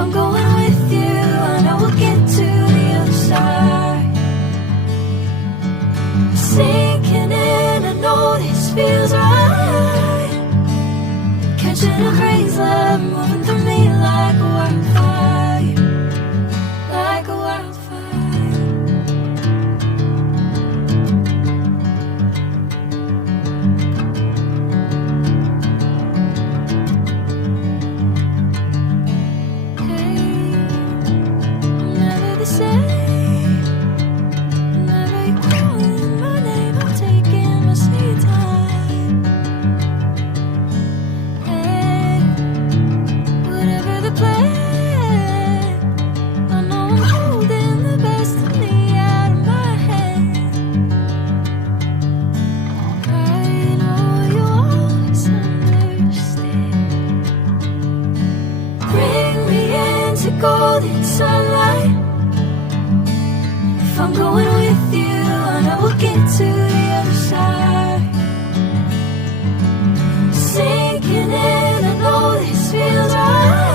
I'm going with you, I know we'll get to the other side. Sinking in, I know this feels right. Catching a breeze, love moving through me like a wildfire, like a wildfire. Hey, I'm never the same. Whenever you're calling my name, I'm taking my sweet time. Hey, whatever the plan, I know I'm holding the best of me out of my hand. I know you always understand. Bring me into golden sunlight. If I'm going with you, I know we'll get to the other side. Sinking in, I know this feels right.